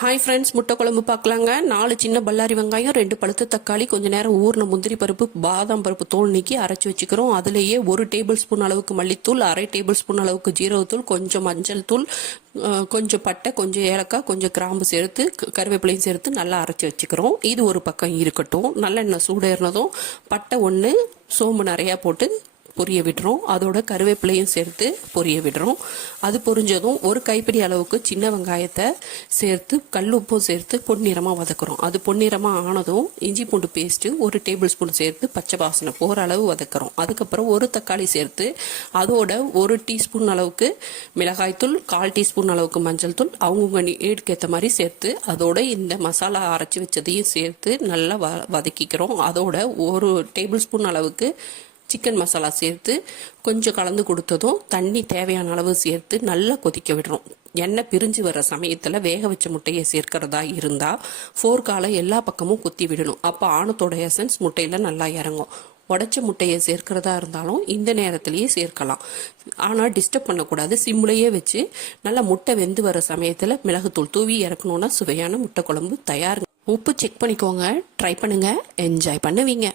Hi friends, முட்டை குழம்பு பார்க்கலாங்க. 4 சின்ன பல்லாரி வெங்காயம், 2 பழுத்த தக்காளி, கொஞ்சம் நேரம் ஊறின முந்திரி பருப்பு, பாதாம் பருப்பு தோல் நீக்கி அரைச்சி வச்சுக்கிறோம். அதுலேயே 1 டேபிள் ஸ்பூன் அளவுக்கு மல்லித்தூள், 1/2 டேபிள் ஸ்பூன் அளவுக்கு ஜீரகத்தூள், கொஞ்சம் மஞ்சள் தூள், கொஞ்சம் பட்டை, கொஞ்சம் ஏலக்காய், கொஞ்சம் கிராம்பு சேர்த்து கருவேப்பிலையும் சேர்த்து நல்லா அரைச்சி வச்சுக்கிறோம். இது ஒரு பக்கம் இருக்கட்டும். நல்லெண்ணெய் சூடேறினதும் பட்டை 1, சோம்பு நிறையா போட்டு பொரிய விடுறோம். அதோட கருவேப்பிலையும் சேர்த்து பொரிய விடுறோம். அது பொரிஞ்சதும் 1 கைப்பிடி அளவுக்கு சின்ன வெங்காயத்தை சேர்த்து கல்லுப்பும் சேர்த்து பொன்னிறமாக வதக்குறோம். அது பொன்னிறமாக ஆனதும் இஞ்சி பூண்டு பேஸ்ட்டு 1 டேபிள் ஸ்பூன் சேர்த்து பச்சை வாசனை போகிற அளவு வதக்குறோம். அதுக்கப்புறம் 1 தக்காளி சேர்த்து அதோட 1 டீஸ்பூன் அளவுக்கு மிளகாய்த்தூள், 1/4 டீஸ்பூன் அளவுக்கு மஞ்சள் தூள், அவங்கவுங்க ஏற்ற மாதிரி சேர்த்து அதோட இந்த மசாலா அரைச்சி வச்சதையும் சேர்த்து நல்லா வதக்கிக்கிறோம். அதோட 1 டேபிள் ஸ்பூன் அளவுக்கு சிக்கன் மசாலா சேர்த்து கொஞ்சம் கலந்து கொடுத்ததும் தண்ணி தேவையான அளவு சேர்த்து நல்லா கொதிக்க விடுறோம். எண்ணெய் பிரிஞ்சு வர சமயத்தில் வேக வச்ச முட்டையை சேர்க்கிறதா இருந்தால் ஃபோர்க்கால எல்லா பக்கமும் குத்தி விடணும். அப்போ ஆணத்தோட எசன்ஸ் முட்டையில் நல்லா இறங்கும். உடைச்ச முட்டையை சேர்க்கிறதா இருந்தாலும் இந்த நேரத்திலேயே சேர்க்கலாம். ஆனால் டிஸ்டர்ப் பண்ணக்கூடாது. சிம்லேயே வச்சு நல்லா முட்டை வெந்து வர சமயத்தில் மிளகுத்தூள் தூவி இறக்கணுன்னா சுவையான முட்டை குழம்பு தயார். உப்பு செக் பண்ணிக்கோங்க. ட்ரை பண்ணுங்க, என்ஜாய் பண்ணுவீங்க.